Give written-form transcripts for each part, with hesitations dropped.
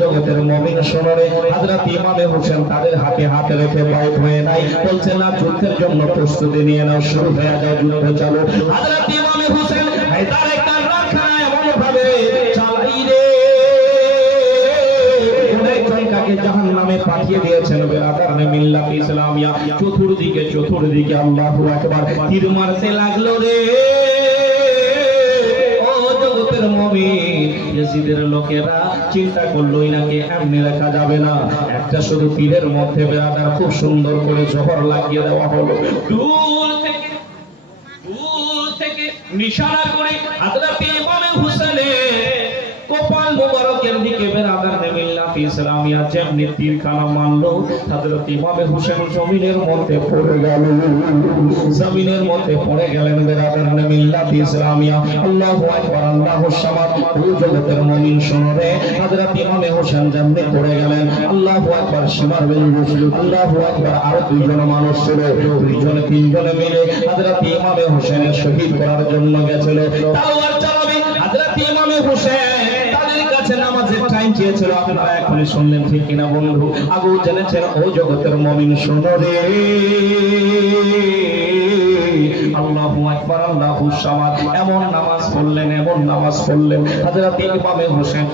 জগতের মুমিন শোনরে হযরত ইমামে হোসেন তাদের হাতে হাতে রেখে বাইত হয়ে নাই, বলছে না যুদ্ধের জন্য প্রস্তুতি নিয়ে নাও, শুরু হয়ে যাও, যুদ্ধ চালু। হযরত ইমামে হোসেন হায়দারে কারখানা এমন ভাবে চালাই রে অনেকজনকে জাহান্নামে পাঠিয়ে দিয়েছেন বেরাদারনে মিল্লাত ইসলামিয়া। চতুর্দিকে আল্লাহু আকবার তীর মারতে লাগলো রে। ও জগতের মুমিন, ইয়াজিদের লোকেরা চিন্তা করলো ইনাকে এমনি রাখা যাবে না, একটা শুধু তীরের মধ্যে বেরাদার খুব সুন্দর করে জোহর লাগিয়ে দেওয়া হলো। দূর থেকে নিশানা করে হযরত ইমামে হোসেনের কপাল মোবারকের দিকে বেরাদারনে মিল্লাত ইসলামিয়া যেমনি তীরখানা মারলো, হযরত ইমামে হোসেন জমিনের মধ্যে পড়ে গেলেন বেরাদারনে মিল্লাত ইসলামিয়া। আল্লাহু আকবার, আল্লাহুস সামাদ। ও জগতের মুমিন শোনো রে, হযরত ইমামে হোসেন যেমনি পড়ে গেলেন, আল্লাহু আকবার, সীমার বিন্দু ছিল, আল্লাহু আকবার, আর দুইজন মানুষ ছিল, দুইজনে তিনজনে মিলে হযরত ইমামে হোসেনের শহীদ করার জন্য গেছিল। তাওয়ার চালাবে হযরত ইমামে হোসেন তাদের কাছে নামাজের টাইম চেয়েছিল। আপনারা এখনই শুনলেন ঠিক কিনা বন্ধু? আগেও জেনেছেন। ও জগতের মুমিন শোনো রে, আল্লাহু আকবার, আল্লাহুস সামাদ। এমন নামাজ পড়লেন হযরত ইমামে হোসেন।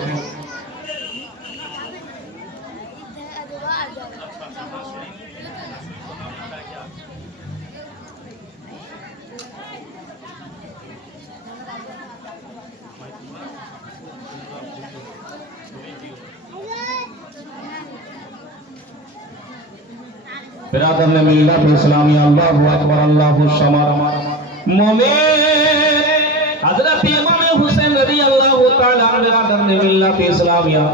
বেরাদারনে মিল্লাত ইসলামিয়া, আল্লাহু আকবার, আল্লাহুস সামাদ। মুমিন হযরত ইমামে হোসেন রাদিয়াল্লাহু তাআলা বেরাদারনে মিল্লাত ইসলামিয়া।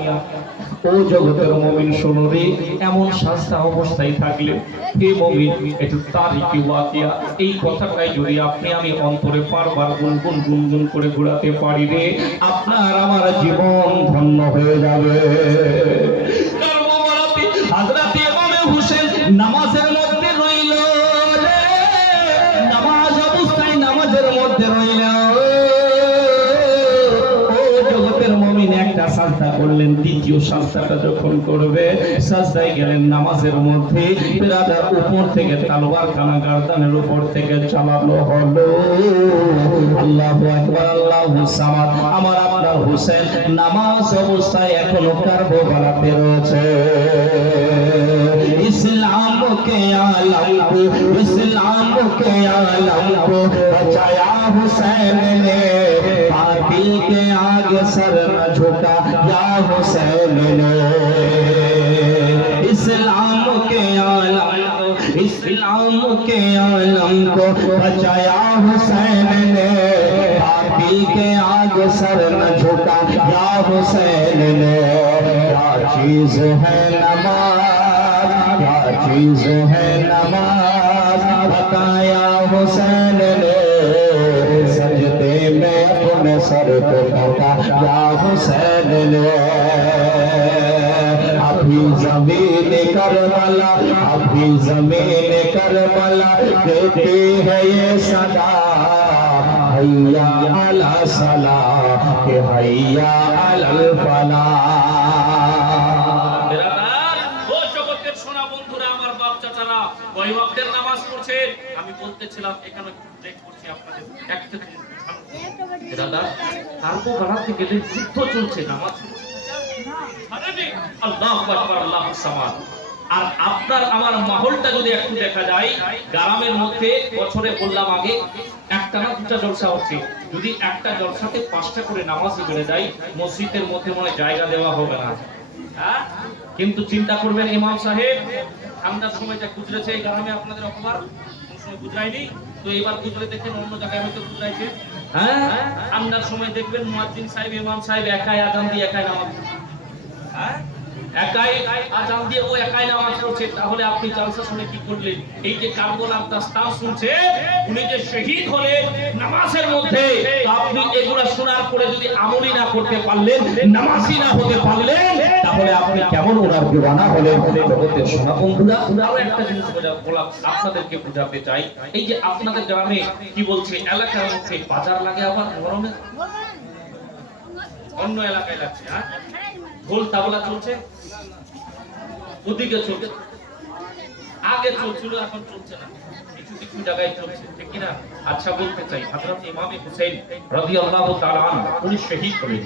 ও জগতের মুমিন শোনো রে, এমন সাজদা অবস্থায় থাকলে হে মুমিন, এটা তারিখি ওয়াকিয়া। এই কথাটাই যদি আপনি আমি অন্তরে বারবার গুনগুন করে ঘোরাতে পারি রে, আপনার আমার জীবন ধন্য হয়ে যাবে। হযরত ইমামে হোসেন নামাজের মধ্যে রইল রে, নামাজ অবস্থায় নামাজের মধ্যে রইল। ও জগতের মুমিন, একটা সাজদা করলেন, দ্বিতীয় সাজদাটা যখন করবে, সাজদায় গেলেন নামাজের মধ্যে, বেরাদার উপর থেকে তলোয়ার খানা গর্দানের উপর থেকে চালানো হলো। আল্লাহু আকবার, আল্লাহুস সামাদ। আমার আপনার হোসেন নামাজ অবস্থায় এখনো কারবালাতে রয়েছে। इस्लाम के आलम को बचाया हुसैन ने, बातिल के आगे सर न झुका या हुसैन ने। इस्लाम के आलम को बचाया हुसैन ने, बातिल के आगे सर न झुका या हुसैन ने। क्या चीज है नमाज, क्या चीज है नमाज, बताया हुसैन ने, सजदे में अपने सर को झुका या हुसैन ने। अभी जमीन करबला देती है ये सदा, हैया अला सला के हैया अलल फला। ওই ওয়াক্তের নামাজ পড়ছেন, আমি বলতেছিলাম এখানে ব্রেক করছি আপনাদের একটা দাদা, কারবালা থেকে যুদ্ধ চলছে, নামাজ আরে আল্লাহু আকবার, আল্লাহুস সামাদ। আর আপনার আমার মাহলটা যদি একটু দেখা যায়, গ্রামের মধ্যে বছরে বললাম আগে একটা না দুটা জলসা হচ্ছে, যদি একটা জলসাতে 5টা করে নামাজ বেড়ে যায়, মসজিদের মধ্যে মনে জায়গা দেওয়া হবে না। হ্যাঁ, কিন্তু চিন্তা করবেন ইমাম সাহেব, ঠান্ডার সময়টা গুজরেছে এই গ্রামে, আপনাদের অপবার কোন সময় গুজরায়নি, তো এবার গুজরে দেখেন অন্য জায়গায় হয়তো গুজরাইছে। হ্যাঁ, ঠান্ডার সময় দেখবেন মুয়াজ্জিন সাহেব, ইমাম সাহেব একাই আযান দিয়ে একাই নামাজ, হ্যাঁ একাই আযান দিয়ে ও একাই নামাজ পড়ছে। তাহলে আপনি জালসা শুনে কি করলেন? এই যে কারবালার দাস্তান শুনছে, উনি যে শহীদ হলেন নামাজের মধ্যে, আপনি এগুলা শোনার পরে যদি আমলি না করতে পারলেন, নামাজি না হতে পারলেন, তাহলে আপনি কেমন ওনার দিওয়ানা হলেন? জগতের সোনা বন্ধুরা, আরো একটা জিনিস আপনাদেরকে বোঝাতে চাই। এই যে আপনাদের গ্রামে কি বলছে, এলাকার মধ্যে বাজার লাগে, আবার গরমে অন্য এলাকায় লাগছে। হ্যাঁ, ঢোল তাবলা চলছে, ওদিকে চলছে, আগে চলছিল এখন চলছে না, কিছু কিছু জায়গায় চলছে, ঠিক কিনা? আচ্ছা বলতে চাই, হযরত ইমাম হুসাইন রাদিয়াল্লাহু তাআলা আনহু উনি শহীদ হলেন।